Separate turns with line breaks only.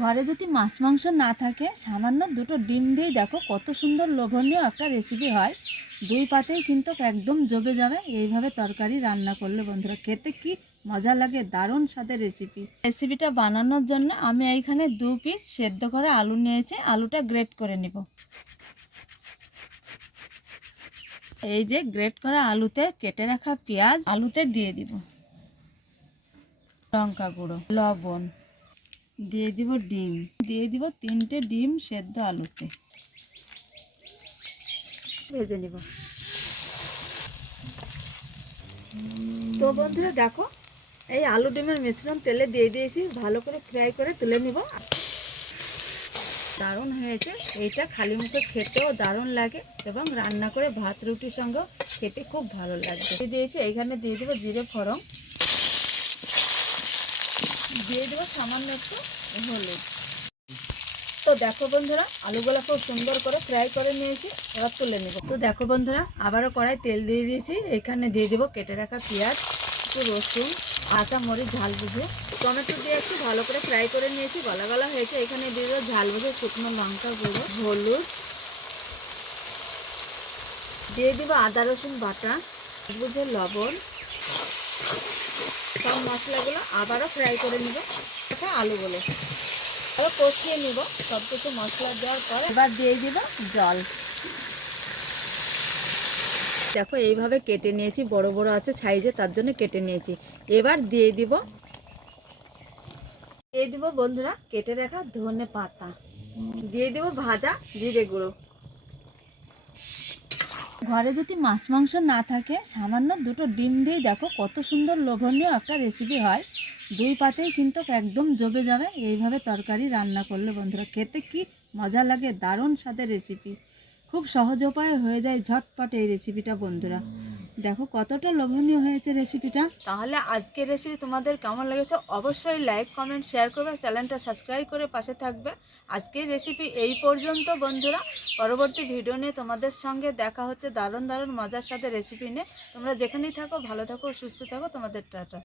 ঘরে যদি মাছ, মাংস না থাকে, সামান্য দুটো ডিম দিয়েই দেখো কত সুন্দর লোভনীয় একটা রেসিপি হয়। দুই পাতেই কিন্তু একদম জমে যাবে। এইভাবে তরকারি রান্না করলে বন্ধুরা, খেতে কি মজা লাগে, দারুণ স্বাদের রেসিপি রেসিপিটা বানানোর জন্য আমি এইখানে দু পিস সেদ্ধ করে আলু নিয়েছি। আলুটা গ্রেট করে নিব। এই যে গ্রেট করা আলুতে কেটে রাখা পেঁয়াজ, আলুতে দিয়ে দিব। লঙ্কা গুঁড়ো, লবণ। দিয়ে দিব ডিম। দিয়ে দিব তিনটে ডিম সেদ্ধ আলুতে। ভেজে নিব। তো বন্ধুরা দেখো, এই আলু ডিমের মিশ্রণ তেলে দিয়ে দিয়েছি, ভালো করে ফ্রাই করে তুলে নিব। দারুণ হয়েছে, এইটা খালি মুখে খেতেও দারুণ লাগে এবং রান্না করে ভাত রুটির সঙ্গে খেতে খুব ভালো লাগবে। দিয়ে দিয়েছি, এইখানে দিয়ে দেবো জিরে ফোড়ন। দিয়ে দেবো সামান্য একটু হলুদ। তো দেখো বন্ধুরা আলুগুলো খুব সুন্দর করে ফ্রাই করে নিয়েছি, এবার তুলে নেব। তো দেখো বন্ধুরা, আবারও কড়াই তেল দিয়ে দিয়েছি, এখানে দিয়ে দেবো কেটে রাখা পেঁয়াজ, একটু রসুন আটা মরিচ, ঝাল বুঝে। টমেটো দিয়ে একটু ভালো করে ফ্রাই করে নিয়েছি, গলা গলা হয়েছে, এখানে দিয়ে দেবো ঝাল বুঝে শুকনো লঙ্কা গুঁড়ো, হলুদ। দিয়ে দিব আদা, রসুন বাটা বুঝে লবণ। সব মশলাগুলো আবারও ফ্রাই করে নিব। এটা আলুগুলো। এবার কষিয়ে নিব। সব কিছু মশলা দেওয়ার পর এবার দিয়ে দিব জল। দেখো, এইভাবে কেটে নিয়েছি। বড় বড় আছে সাইজে, তার জন্য কেটে নিয়েছি। এবার দিয়ে দিব। দিয়ে দিব বন্ধুরা, কেটে রাখা ধনে পাতা। দিয়ে দিব ভাজা জিরে গুঁড়ো। ঘরে যদি মাছ, মাংস না থাকে, সামান্য দুটো ডিম দিয়েই দেখো কত সুন্দর লোভনীয় একটা রেসিপি হয়। দুই পাতেই কিন্তু একদম জবে যাবে। এইভাবে তরকারি রান্না করলে বন্ধুরা, খেতে কি মজা লাগে, দারুণ স্বাদের রেসিপি খুব সহজ উপায়ে হয়ে যায় ঝটপট এই রেসিপিটা বন্ধুরা। দেখো কতটা লোভনীয় হয়েছে রেসিপিটা তাহলে আজকের রেসিপি তোমাদের কেমন লেগেছে অবশ্যই লাইক কমেন্ট শেয়ার করবে, চ্যানেলটা সাবস্ক্রাইব করে পাশে থাকবে। আজকের রেসিপি এই পর্যন্ত, বন্ধুরা। পরবর্তী ভিডিও নিয়ে তোমাদের সঙ্গে দেখা হচ্ছে দারুণ দারুণ মজার সাথে রেসিপি নিয়ে। তোমরা যেখানেই থাকো, ভালো থাকো, সুস্থ থাকো। তোমাদের টাটা।